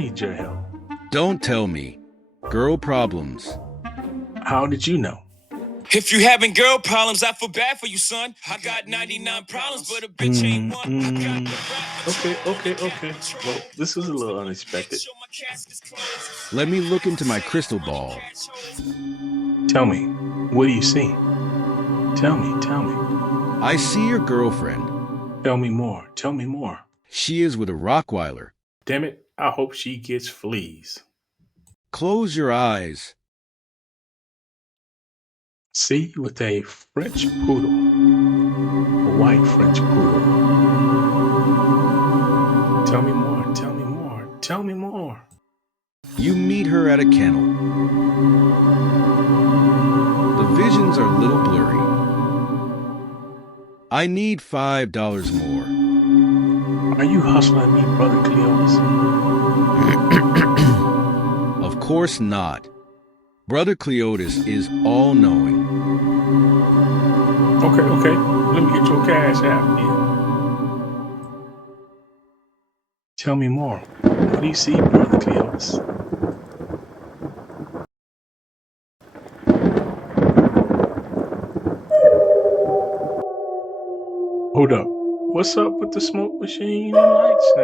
Need your help. Don't tell me. Girl problems. How did you know? If you having girl problems, I feel bad for you, son. I got 99 problems, but a bitch ain't one. I got the rap, but you Okay. only got Well, control. this was a little Make unexpected. sure my casket's closed. Let me look into my crystal ball. Tell me, what do you see? Tell me. I see your girlfriend. Tell me more. Tell me more. She is with a Rockweiler. Damn it, I hope she gets fleas. Close your eyes. See you with a French poodle. A white French poodle. Tell me more. Tell me more. You meet her at a kennel. The visions are a little blurry. I need $5 more. Are you hustling me, Brother Cleopas? Of course not. Brother Cleotis is all-knowing. Okay. Let me get your cash app here. Tell me more. What do you see, Brother Cleopas? Hold up. What's up with the smoke machine and lights now?